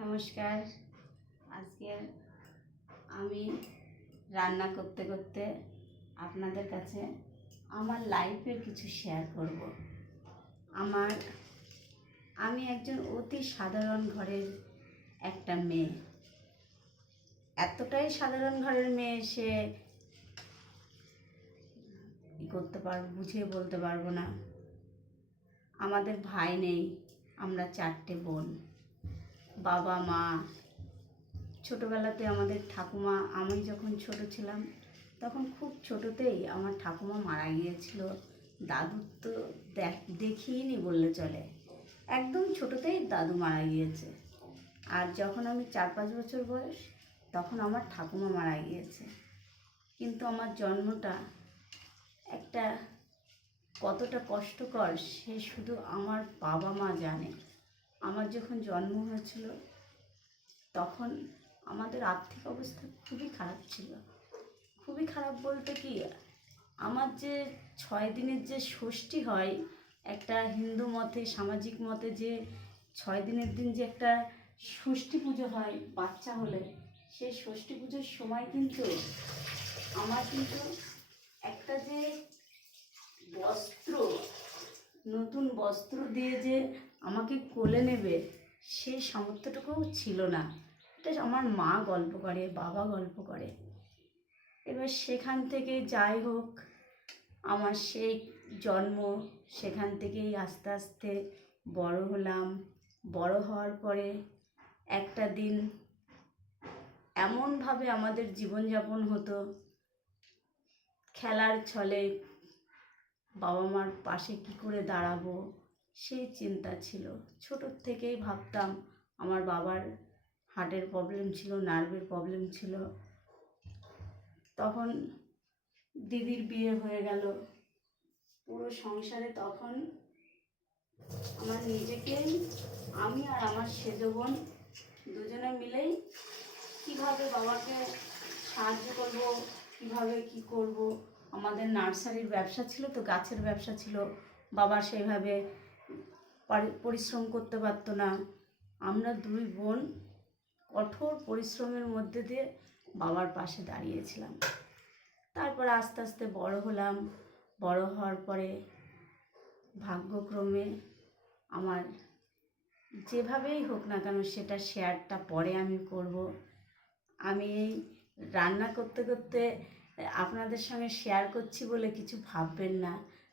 নমস্কার। আজকে আমি রান্না করতে করতে আপনাদের কাছে আমার লাইফের কিছু শেয়ার করব। আমি একজন অতি সাধারণ ঘরের একটা মেয়ে। এতটাই সাধারণ ঘরের মেয়ে, সে বুঝিয়ে বলতে পারবো না। আমাদের ভাই নেই, আমরা 4টে বোন। বাবা মা, ছোটোবেলাতে আমাদের ঠাকুমা, আমি যখন ছোট ছিলাম তখন খুব ছোটোতেই আমার ঠাকুমা মারা গিয়েছিল। দাদু তো দেখিনি বললে চলে, একদম ছোটোতেই দাদু মারা গিয়েছে। আর যখন আমি 4-5 বছর বয়স তখন আমার ঠাকুমা মারা গিয়েছে। কিন্তু আমার জন্মটা একটা কতটা কষ্টকর সে শুধু আমার বাবা মা জানে। আমার যখন জন্ম হয়েছিল তখন আমাদের আর্থিক অবস্থা খুবই খারাপ ছিল। খুবই খারাপ বলতে কি, আমার যে 6 দিনের যে ষষ্ঠী হয়, একটা হিন্দু মতে, সামাজিক মতে, যে 6 দিনের দিন যে একটা ষষ্ঠী পুজো হয় বাচ্চা হলে, সেই ষষ্ঠী পুজোর সময় কিন্তু আমার একটা যে বস্ত্র, নতুন বস্ত্র দিয়ে যে আমাকে কোলে নেবে, সেই সামর্থ্যটুকুও ছিল না। এটা আমার মা গল্প করে, বাবা গল্প করে। এবার সেখান থেকে যাই হোক, আমার সেই জন্ম, সেখান থেকেই আস্তে আস্তে বড় হলাম। বড় হওয়ার পরে একটা দিন এমনভাবে আমাদের জীবনযাপন হতো, খেলার ছলে বাবা মার পাশে কী করে দাঁড়াবো সেই চিন্তা ছিল। ছোটোর থেকেই ভাবতাম, আমার বাবার হার্টের প্রবলেম ছিল, নার্ভের প্রবলেম ছিল। তখন দিদির বিয়ে হয়ে গেল। পুরো সংসারে তখন আমার নিজেকেই, আমি আর আমার সেজো বোন দুজনে মিলেই কীভাবে বাবাকে সাহায্য করব, কীভাবে কি করব। আমাদের নার্সারির ব্যবসা ছিল, তো গাছের ব্যবসা ছিল। বাবা সেইভাবে পরিশ্রম করতে পারতো না। আমরা 2 বোন কঠোর পরিশ্রমের মধ্যে দিয়ে বাবার পাশে দাঁড়িয়েছিলাম। তারপর আস্তে আস্তে বড় হলাম। বড় হওয়ার পরে ভাগ্যক্রমে আমার যেভাবেই হোক না কেন, সেটা শেয়ারটা পরে আমি করব। আমি এই রান্না করতে করতে আপনাদের সঙ্গে শেয়ার করছি বলে কিছু ভাববেন না,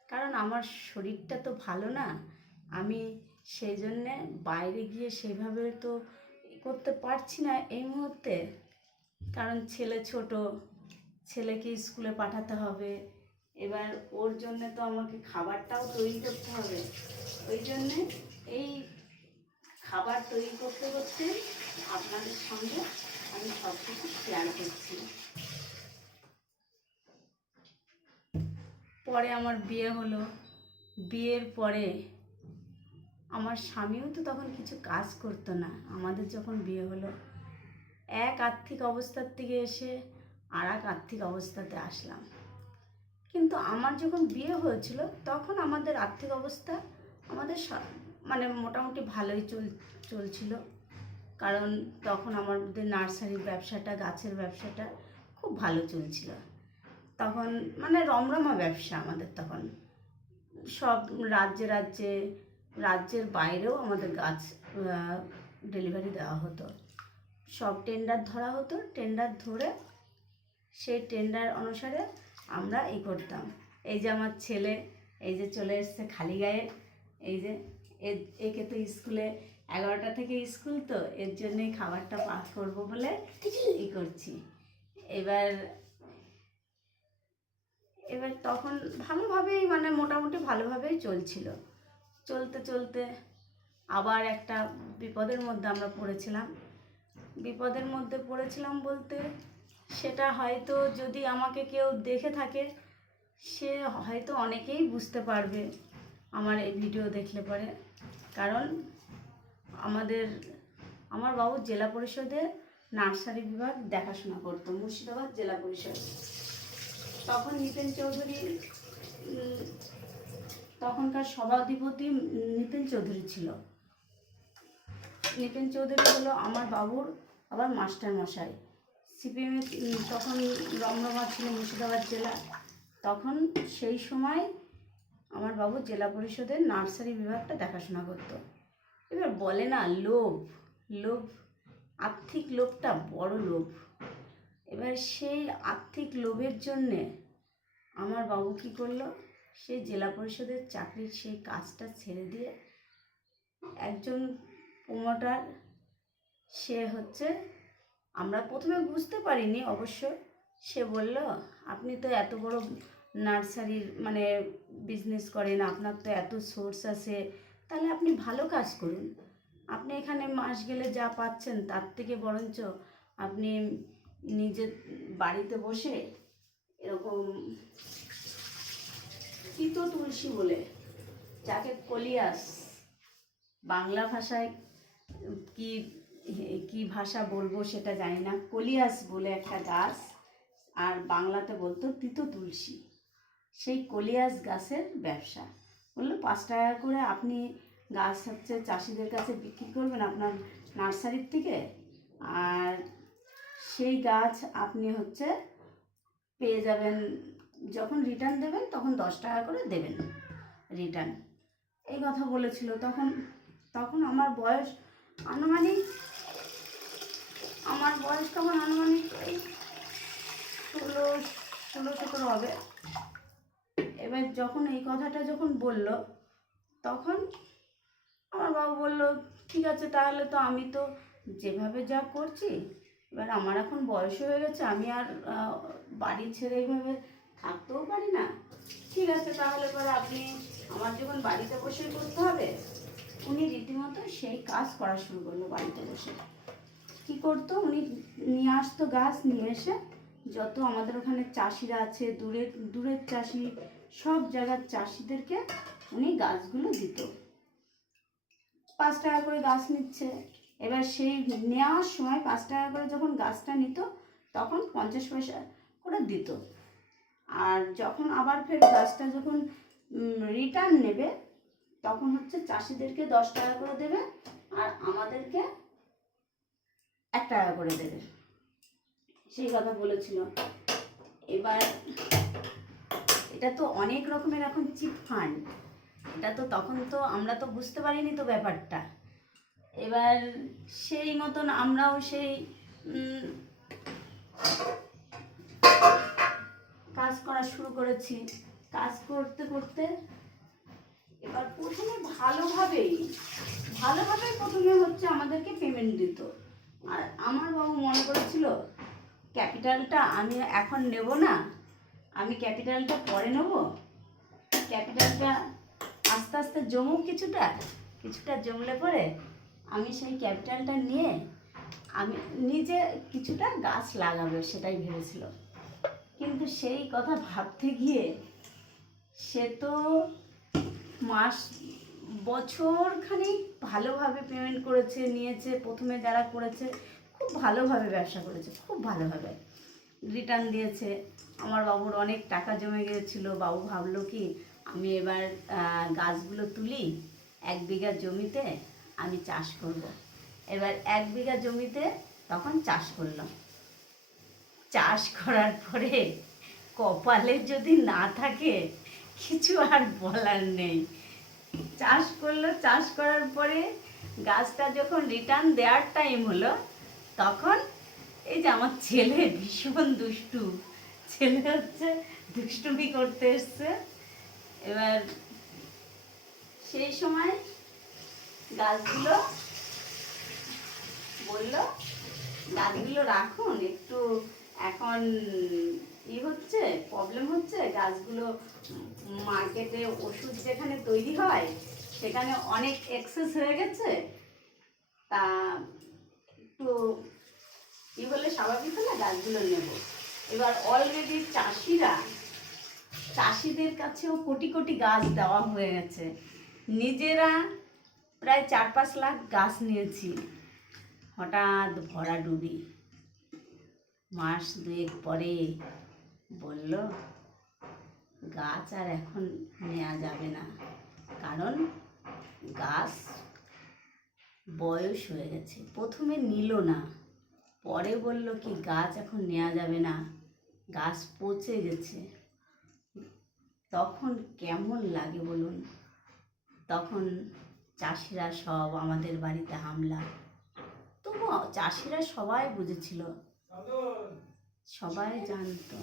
কারণ আমার শরীরটা তো ভালো না। আমি সেই জন্যে বাইরে গিয়ে সেইভাবে তো করতে পারছি না এই মুহূর্তে, কারণ ছেলে ছোট, ছেলেকে স্কুলে পাঠাতে হবে। এবার ওর জন্যে তো আমাকে খাবারটাও তৈরি করতে হবে। ওই জন্যে এই খাবার তৈরি করতে করতে আপনাদের সঙ্গে আমি সব কিছু শেয়ার করছি। পরে আমার বিয়ে হলো। বিয়ের পরে আমার স্বামীও তো তখন কিছু কাজ করতো না। আমাদের যখন বিয়ে হলো, এক আর্থিক অবস্থার থেকে এসে আর এক আর্থিক অবস্থাতে আসলাম। কিন্তু আমার যখন বিয়ে হয়েছিল তখন আমাদের আর্থিক অবস্থা আমাদের মানে মোটামুটি ভালোই চলছিল। কারণ তখন আমাদের নার্সারির ব্যবসাটা, গাছের ব্যবসাটা খুব ভালো চলছিল। তখন মানে রমরমা ব্যবসা আমাদের। তখন সব রাজ্যের বাইরেও আমাদের গাছ ডেলিভারি দেওয়া হতো। সব টেন্ডার ধরা হতো, টেন্ডার ধরে সেই টেন্ডার অনুসারে আমরা করতাম। এই যে আমার ছেলে, এই যে চলে এসছে খালি গায়ে, এই যে একে তো স্কুলে 11টা থেকে স্কুল, তো এর জন্যই খাবারটা পাক করবো বলে করছি। এবার তখন ভালোভাবেই, মানে মোটামুটি ভালোভাবেই চলছিল। চলতে চলতে আবার একটা বিপদের মধ্যে আমরা পড়েছিলাম। বিপদের মধ্যে পড়েছিলাম বলতে, সেটা হয়তো যদি আমাকে কেউ দেখে থাকে, সে হয়তো অনেকেই বুঝতে পারবে আমার এই ভিডিও দেখলে পরে। কারণ আমার বাবু জেলা পরিষদে নার্সারি বিভাগ দেখাশোনা করতো, মুর্শিদাবাদ জেলা পরিষদ। তখন নিতেন চৌধুরী, তখনকার সভাধিপতি নিতেন চৌধুরী ছিল। নিপেন চৌধুরী হলো আমার বাবুর আবার মাস্টার মশাই। সিপিএমে তখন রমরমা ছিল মুর্শিদাবাদ জেলা, তখন সেই সময় আমার বাবু জেলা পরিষদের নার্সারি বিভাগটা দেখাশোনা করতো। এবার বলে না লোভ, লোভ, আর্থিক লোভটা বড় লোভ। এবার সেই আর্থিক লোভের জন্যে আমার বাবু কী করলো, সেই জেলা পরিষদের চাকরির সেই কাজটা ছেড়ে দিয়ে একজন প্রমোটার, সে হচ্ছে, আমরা প্রথমে বুঝতে পারিনি অবশ্য, সে বলল আপনি তো এত বড় নার্সারির মানে বিজনেস করেন, আপনার তো এত সোর্স আছে, তাহলে আপনি ভালো কাজ করুন। আপনি এখানে মাস গেলে যা পাচ্ছেন তার থেকে বরঞ্চ আপনি নিজের বাড়িতে বসে এরকম তিতো তুলসী বলে, যাকে কলিয়াস, বাংলা ভাষায় কি কি ভাষা বলবো সেটা জানি না, কলিয়াস বলে একটা গাছ, আর বাংলাতে বলতো তিতো তুলসী, সেই কলিয়াস গাছের ব্যবসা। বললো 5 টাকা করে আপনি গাছ হচ্ছে চাষিদের কাছে বিক্রি করবেন আপনার নার্সারির থেকে, আর সেই গাছ আপনি হচ্ছে পেয়ে যাবেন, যখন রিটার্ন দেবেন তখন 10 টাকা করে দেবেন রিটার্ন। এই কথা বলেছিল। তখন তখন আমার বয়স আনুমানিক, তখন আনুমানিক এই 16-17 হবে। এবার যখন এই কথাটা যখন বলল, তখন আমার বাবা বলল ঠিক আছে, তাহলে তো আমি তো যেভাবে যা করছি, এবার আমার এখন বয়স হয়ে গেছে, আমি আর বাড়ি ছেড়ে এইভাবে থাকতেও পারি না, ঠিক আছে তাহলে পরে আপনি আমার যখন বাড়িতে বসে করতে হবে। উনি রীতিমতো সেই কাজ করা শুরু করলো। বাড়িতে বসে কী করতো, উনি নিয়ে আসতো গাছ, নিয়ে এসে যত আমাদের ওখানে চাষিরা আছে, দূরের দূরের চাষি, সব জায়গার চাষিদেরকে উনি গাছগুলো দিত। 5 টাকা করে গাছ নিচ্ছে। এবার সেই নেওয়ার সময় 5 টাকা করে যখন গাছটা নিত, তখন 50 পয়সা করে দিত। আর যখন আবার ফের গাছটা যখন রিটার্ন নেবে, তখন হচ্ছে চাষিদেরকে 10 টাকা করে দেবে, আর আমাদেরকে 1 টাকা করে দেবে, সেই কথা বলেছিল। এবার এটা তো অনেক রকমের এখন চিট ফান্ড, এটা তো তখন তো আমরা তো বুঝতে পারিনি তো ব্যাপারটা। এবার সেই মতন আমরাও সেই কাজ করা শুরু করেছি। কাজ করতে করতে এবার প্রথমে ভালোভাবেই প্রথমে হচ্ছে আমাদেরকে পেমেন্ট দিত। আর আমার বাবু মনে করেছিল ক্যাপিটালটা আমি এখন নেব না, আমি ক্যাপিটালটা পরে নেব, ক্যাপিটালটা আস্তে আস্তে জমুক, কিছুটা জমলে পরে আমি সেই ক্যাপিটালটা নিয়ে আমি নিজে কিছুটা গাছ লাগাবো, সেটাই ভেবেছিল। কিন্তু সেই কথা ভাবতে গিয়ে সে তো বছরখানেক ভালোভাবে পেমেন্ট করেছে, নিয়েছে। প্রথমে যারা করেছে খুব ভালোভাবে ব্যবসা করেছে, খুব ভালোভাবে রিটার্ন দিয়েছে। আমার বাবুর অনেক টাকা জমে গিয়েছিল। বাবু ভাবলো কি আমি এবার গাছগুলো তুলি, 1 বিঘা জমিতে আমি চাষ করব। এবার 1 বিঘা জমিতে তখন চাষ করলাম। চাষ করার পরে কপালে যদি না থাকে কিছু আর বলার নেই। চাষ করলো, চাষ করার পরে গাছটা যখন রিটার্ন দেওয়ার টাইম হলো, তখন এই যে আমার ছেলে ভীষণ দুষ্টু ছেলে, হচ্ছে দুষ্টুমি করতে এসছে। এবার সেই সময় গাছগুলো বলল গাছগুলো রাখুন একটু, এখন হচ্ছে প্রবলেম হচ্ছে, গাছগুলো মার্কেটে ওষুধ যেখানে তৈরি হয় সেখানে অনেক এক্সেস হয়ে গেছে, তা একটু হলে স্বাভাবিক হলে গাছগুলো নেব। এবার অলরেডি চাষিদের কাছেও কোটি কোটি গাছ দেওয়া হয়ে গেছে, নিজেরা প্রায় 4-5 লাখ গাছ নিয়েছি। হঠাৎ ভরাডুবি, মাস 2 পরে বলল গাছ আর এখন নেওয়া যাবে না, কারণ গাছ বয়স হয়ে গেছে। প্রথমে নিল না, পরে বলল কি গাছ এখন নেওয়া যাবে না, গাছ পচে গেছে। তখন কেমন লাগে বলুন? তখন চাষিরা সব আমাদের বাড়িতে হামলা। তবু চাষিরা সবাই বুঝেছিল, সবাই জানতো।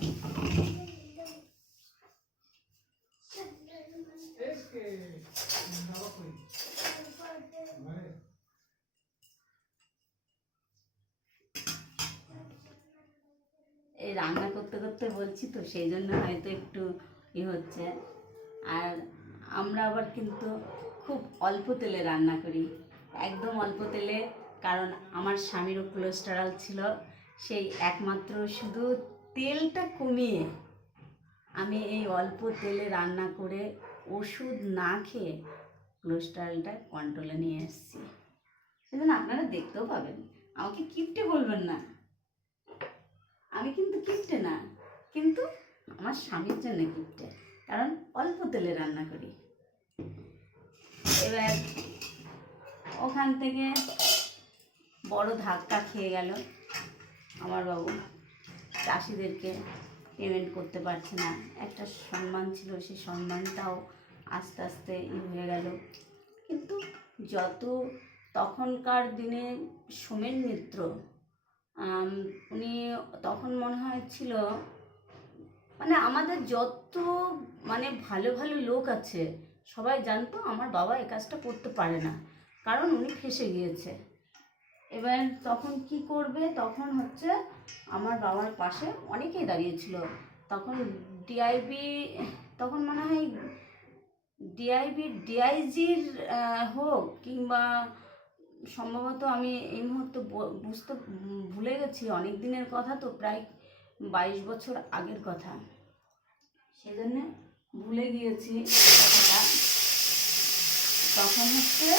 এই রান্না করতে করতে বলছি তো, সেই জন্য হয়তো একটু হচ্ছে। আর আমরা আবার কিন্তু খুব অল্প তেলে রান্না করি, একদম অল্প তেলে। কারণ আমার স্বামীরও কোলেস্টেরল ছিল, সেই একমাত্র শুধু তেলটা কমিয়ে আমি এই অল্প তেলে রান্না করে ওষুধ না খেয়ে কোলেস্টেরলটা কন্ট্রোলে নিয়ে এসেছি। সেজন্য আপনারা দেখতেও পাবেন, আমাকে কিপটে বলবেন না। আমি কিন্তু কিপটে না, কিন্তু আমার স্বামীর জন্য কিপটে, কারণ অল্প তেলে রান্না করি। এবার ওখান থেকে বড় ধাক্কা খেয়ে গেল আমার বাবু। চাষিদেরকে পেমেন্ট করতে পারছে না, একটা সম্মান ছিল, সেই সম্মানটাও আস্তে আস্তে হয়ে গেল। কিন্তু যত তখনকার দিনে সোমেন মিত্র, উনি তখন মনে হয় ছিল, মানে আমাদের যত মানে ভালো ভালো লোক আছে সবাই জানতো আমার বাবা এ কাজটা করতে পারে না, কারণ উনি ফেঁসে গিয়েছে। এবার তখন কি করবে, তখন হচ্ছে আমার বাবার পাশে অনেকেই দাঁড়িয়েছিল। তখন ডিআইবি, তখন মনে হয় ডিআইজির হোক, কিংবা সম্ভবত আমি এই মুহূর্তে বুঝতে ভুলে গেছি, অনেক দিনের কথা তো, প্রায় 22 বছর আগের কথা, সেজন্য ভুলে গিয়েছি কথাটা। তখন হচ্ছে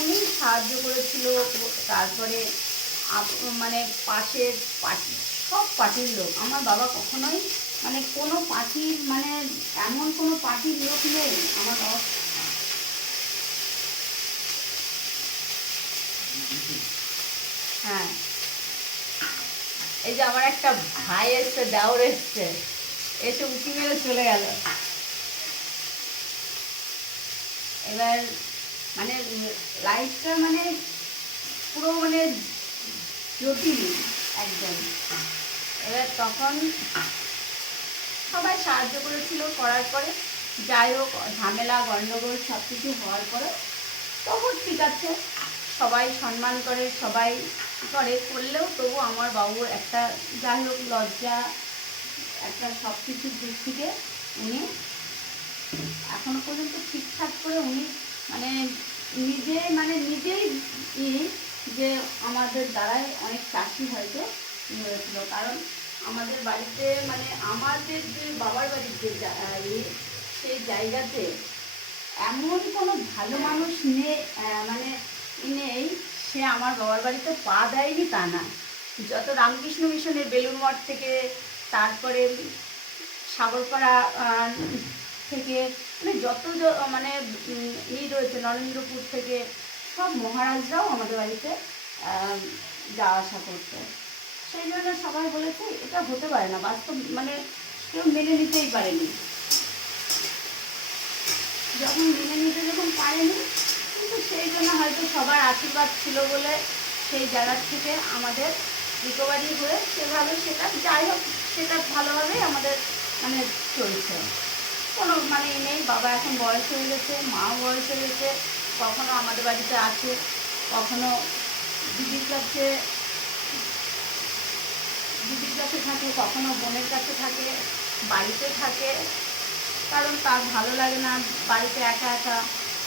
উনি সাহায্য করেছিল। তারপরে মানে পাশের পার্টি, সব পার্টির লোক, আমার বাবা কখনোই মানে কোনো পার্টির, মানে এমন কোনো পার্টির লোক নেই আমার বাবা। হ্যাঁ, এই যে আমার একটা ভাই এসছে, দেওর এসছে, এসে উঁকি মেরে চলে গেল। এবার মানে লাইফটা মানে পুরো মানে জটিল একদম। এবার তখন সবাই সাহায্য করেছিল, করার পরে যাই হোক ঝামেলা গণ্ডগোল সব কিছু হওয়ার পরে তখন ঠিক আছে, সবাই সম্মান করে, সবাই করলেও তবু আমার বাবুর একটা যাই হোক লজ্জা, একটা সব কিছুর দিক থেকে উনি এখনো পর্যন্ত ঠিকঠাক করে উনি মানে নিজেই যে আমাদের দ্বারাই অনেক চাষি হয়তো হয়েছিল। কারণ আমাদের বাড়িতে মানে আমাদের যে বাবার বাড়ির যে সেই জায়গাতে এমন কোনো ভালো মানুষ নেই সে আমার বাবার বাড়িতে পা দেয়নি তা না। যত রামকৃষ্ণ মিশনের বেলুড় মঠ থেকে, তারপরে সাগরপাড়া থেকে, মানে যত মানে রয়েছে নরেন্দ্রপুর থেকে, সব মহারাজরাও আমাদের বাড়িতে যাওয়া আসা করতো। সেই জন্য সবাই বলেছে এটা হতে পারে না, বাস্তব মানে কেউ মেনে নিতেই পারেনি। যখন মেনে নিতে যখন পারেনি, কিন্তু সেই জন্য হয়তো সবার আশীর্বাদ ছিল বলে সেই জায়গার থেকে আমাদের রিকভারি হয়ে সেভাবে সেটা যাই হোক সেটা ভালোভাবেই আমাদের মানে চলছে। কোনো মানে নেই, বাবা এখন বয়স হয়ে গেছে, মাও বয়স হয়ে গেছে, কখনো আমাদের বাড়িতে আছে, কখনো দিদির কাছে থাকে, কখনো বোনের কাছে থাকে, বাড়িতে থাকে, কারণ তার ভালো লাগে না বাড়িতে একা একা।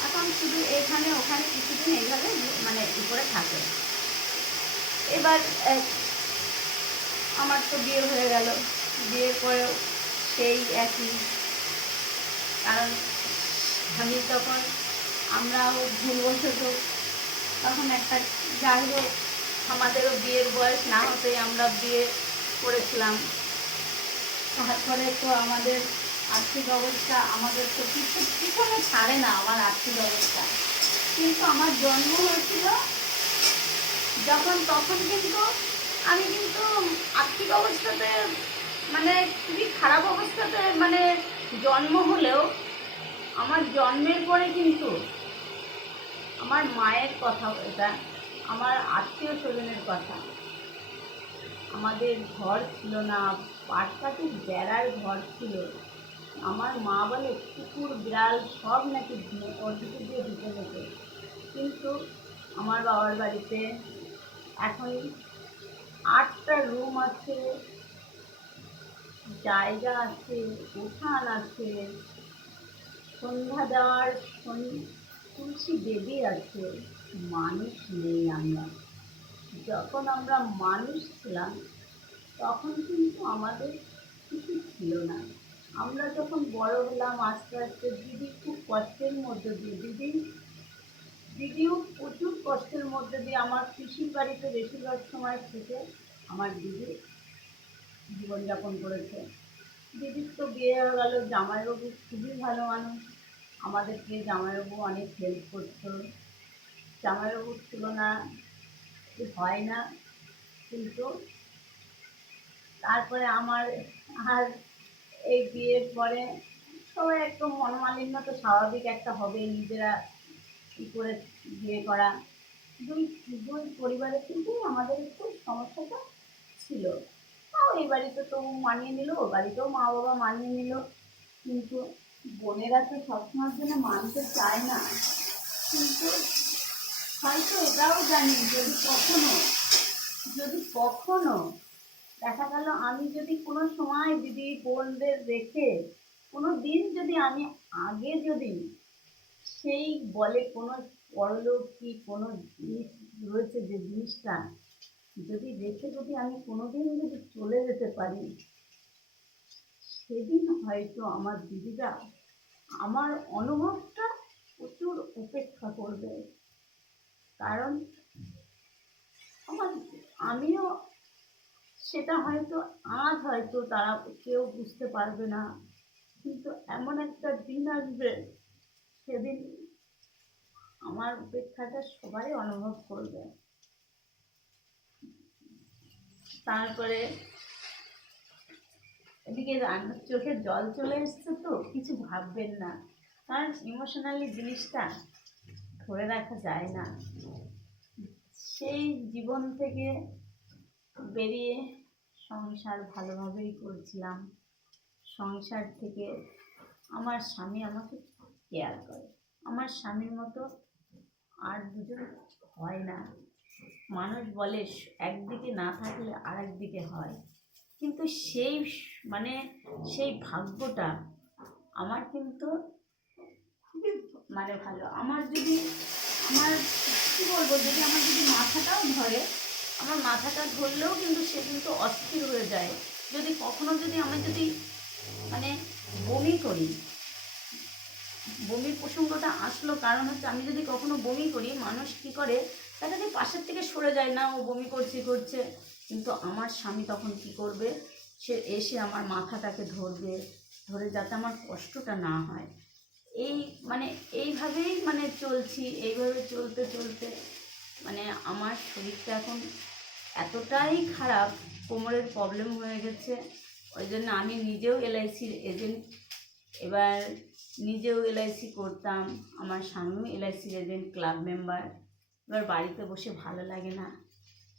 এখন শুধু এখানে ওখানে কিছুদিন এইভাবে মানে করে থাকে। এবার আমার তো বিয়ে হয়ে গেল, বিয়ের পরেও সেই একই, কারণ আমি তখন আমরাও ভুলবশত তখন একটা যাই হোক আমাদেরও বিয়ের বয়স না হতেই আমরা বিয়ে করেছিলাম। তারপরে তো আমাদের আর্থিক অবস্থা, আমাদের তো পিছনে ছাড়ে না আমার আর্থিক অবস্থা। কিন্তু আমার জন্ম হয়েছিল যখন, তখন কিন্তু আমি কিন্তু আর্থিক অবস্থাতে মানে খুবই খারাপ অবস্থাতে মানে জন্ম হলেও আমার জন্মের পরে কিন্তু আমার মায়ের কথা, এটা আমার আত্মীয় স্বজনের কথা, আমাদের ঘর ছিল না, পাটকাঠির বেড়ার ঘর ছিল। আমার মা বলে কুকুর বিড়াল সব নাকি ওর দিকে দিয়ে ঢুকে যেত, কিন্তু আমার বাবার বাড়িতে এখন 8টা রুম আছে, জায়গা আছে, উঠান আছে, সন্ধ্যা দেওয়ার তুলসী দেবী আছে। মানুষ নেই আমরা। যখন আমরা মানুষ ছিলাম তখন কিন্তু আমাদের কিছু ছিল না। আমরা যখন বড় হলাম আস্তে আস্তে, দিদি খুব কষ্টের মধ্যে দিয়ে, দিদিও প্রচুর কষ্টের মধ্যে দিয়ে আমার পিসির বাড়িতে বেশিরভাগ সময় থেকে আমার দিদি জীবনযাপন করেছে। দিদির তো বিয়ে হয়ে গেল, জামাইবাবু খুবই ভালো মানুষ, আমাদেরকে জামাইবাবু অনেক হেল্প করতো। জামাইবাবুর তুলনা হয় না, কিন্তু তারপরে আমার আর এই বিয়ের পরে সবাই একটু মনোমালিন্য তো স্বাভাবিক একটা হবে, নিজেরা কী করে বিয়ে করা, দুই দুই পরিবারের কিন্তু আমাদের একটু সমস্যাটা ছিল। তাও এই বাড়িতে তো মানিয়ে নিল, ও বাড়িতেও মা বাবা মানিয়ে নিল, কিন্তু বোনেরা তো সবসময়ের জন্য মানতে চায় না। কিন্তু হয়তো এটাও জানি, যদি কখনো দেখা গেল আমি যদি কোনো সময় দিদি বোনদের রেখে কোনো দিন যদি আমি আগে যদি সেই বলে কোনো পরলোক কি কোনো জিনিস রয়েছে, যে জিনিসটা যদি রেখে যদি আমি কোনোদিন যদি চলে যেতে পারি, সেদিন হয়তো আমার দিদিরা আমার অনুভবটা প্রচুর উপেক্ষা করবে। কারণ আমিও সেটা হয়তো আজ হয়তো তারা কেউ বুঝতে পারবে না, কিন্তু এমন একটা দিন আসবে সেদিন আমার উপেক্ষাটা সবাই অনুভব করবে। তারপরে এদিকে রান্নার চোখে জল চলে এসছে, তো কিছু ভাববেন না, কারণ ইমোশনালি জিনিসটা ধরে রাখা যায় না। সেই জীবন থেকে বেরিয়ে সংসার ভালোভাবেই করছিলাম। সংসার থেকে আমার স্বামী আমাকে কেয়ার করে, আমার স্বামীর মতো আর দুজন হয় না। মানুষ বলে একদিকে না থাকলে আর একদিকে হয়, কিন্তু সেই মানে সেই ভাগ্যটা আমার কিন্তু খুবই মানে ভালো। আমার যদি আমার কী বলবো, যদি আমার যদি মাথাটাও ধরে, আমার মাথাটা ধরলেও কিন্তু সে কিন্তু অস্থির হয়ে যায়। যদি কখনো যদি আমি যদি মানে বমি করি, বমির প্রসঙ্গটা আসলো কারণ হচ্ছে আমি যদি কখনো বমি করি, মানুষ কী করে তাকে পাশের থেকে সরে যায়, না ও বমি করছে, কিন্তু আমার স্বামী তখন কি করবে, সে এসে আমার মাথাটাকে ধরে যাতে আমার কষ্টটা না হয়। এই মানে এইভাবেই মানে চলছি, এইভাবে চলতে মানে আমার শরীরটা এখন এতটাই খারাপ, কোমরের প্রবলেম হয়ে গেছে। ওই জন্য আমি নিজেও এলআইসির এজেন্ট, এবার নিজেও এলআইসি করতাম, আমার স্বামীও এলআইসির এজেন্ট, ক্লাব মেম্বার। এবার বাড়িতে বসে ভালো লাগে না,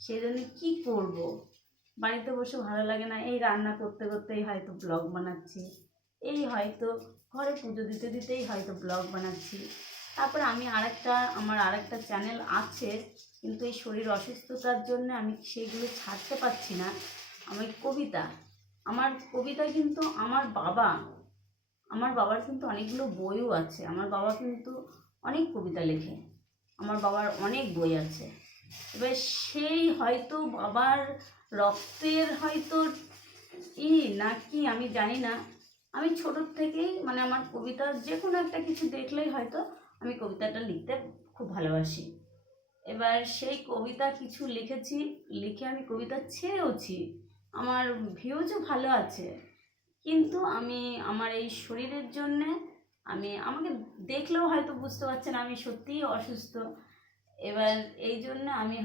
সেই জন্য কী করব, বাড়িতে বসে ভালো লাগে না, এই রান্না করতেই হয়তো ব্লগ বানাচ্ছি, এই হয়তো ঘরে পুজো দিতেই হয়তো ব্লগ বানাচ্ছি। তারপরে আমি আমার আরেকটা চ্যানেল আছে, কিন্তু এই শরীর অসুস্থতার জন্য আমি সেইগুলো ছাড়তে পারছি না। আমার কবিতা কিন্তু আমার বাবার কিন্তু অনেকগুলো বইও আছে, আমার বাবা কিন্তু অনেক কবিতা লেখে, আমার বাবার অনেক বই আছে। এবার সেই হয়তো বাবার রক্তের হয়তো না কি আমি জানি না, আমি ছোটোর থেকেই মানে আমার কবিতা যে কোনো একটা কিছু দেখলেই হয়তো আমি কবিতাটা লিখতে খুব ভালোবাসি। এবার সেই কবিতা কিছু লিখে আমি কবিতা ছেড়েওছি, আমার ভিউজও ভালো আছে, কিন্তু আমি আমার এই শরীরের জন্যে আমাকে দেখলেও হয়তো বুঝতে পারছেন আমি সত্যিই অসুস্থ। এবার এই জন্য আমি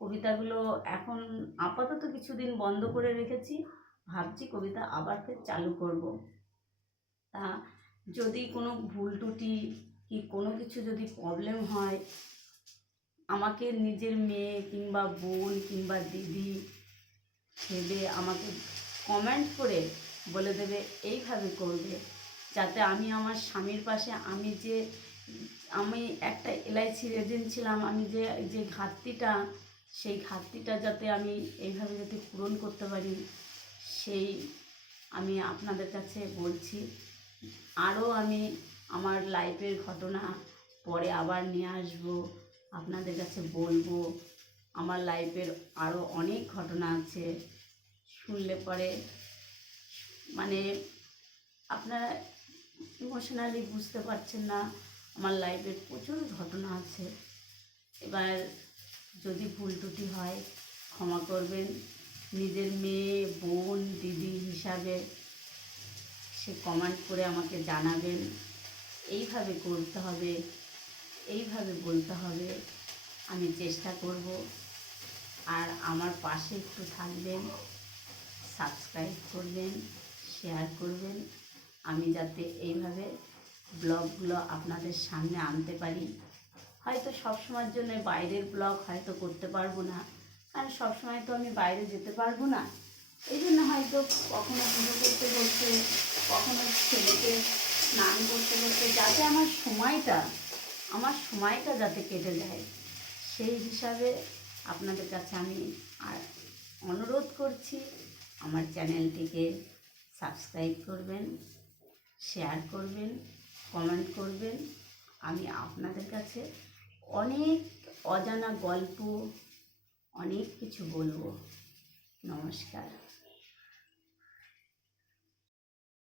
কবিতাগুলো এখন আপাতত কিছুদিন বন্ধ করে রেখেছি, ভাবছি কবিতা আবার ফের চালু করব। তা যদি কোনো ভুল ত্রুটি কি কোনো কিছু যদি প্রবলেম হয়, আমাকে নিজের মেয়ে কিংবা বোন কিংবা দিদি ভেবে আমাকে কমেন্ট করে বলে দেবে এইভাবে করবে, যাতে আমি আমার স্বামীর পাশে আমি একটা এলআইসির এজেন্ট ছিলাম, আমি যে ঘাটতিটা, সেই ঘাটতিটা যাতে আমি এইভাবে যাতে পূরণ করতে পারি, সেই আমি আপনাদের কাছে বলছি। আরও আমি আমার লাইফের ঘটনা পরে আবার নিয়ে আসবো, আপনাদের কাছে বলবো। আমার লাইফের আরও অনেক ঘটনা আছে, শুনলে পরে মানে আপনারা ইমোশনালি বুঝতে পারছেন না। আমার লাইফের প্রচুর ঘটনা আছে। এবার যদি ভুল ত্রুটি হয় ক্ষমা করবেন। নিজের মেয়ে বোন দিদি হিসাবে সে কমেন্ট করে আমাকে জানাবেন, এইভাবে করতে হবে, এইভাবে বলতে হবে। আমি চেষ্টা করব। আর আমার পাশে একটু থাকবেন, সাবস্ক্রাইব করবেন, শেয়ার করবেন, আমি যাতে এইভাবে ব্লগগুলো আপনাদের সামনে আনতে পারি। হয়তো সবসময়ের জন্য বাইরের ব্লগ হয়তো করতে পারবো না, কারণ সবসময় তো আমি বাইরে যেতে পারবো না। এই জন্য হয়তো কখনো পুজো করতে করতে, কখনো ছেলেকে স্নান করতে করতে, যাতে আমার সময়টা যাতে কেটে যায়, সেই হিসাবে আপনাদের কাছে আমি আর অনুরোধ করছি, আমার চ্যানেলটিকে সাবস্ক্রাইব করবেন, শেয়ার করবেন, কমেন্ট করবেন। আমি আপনাদের কাছে অনেক অজানা গল্প, অনেক কিছু বলবো। নমস্কার।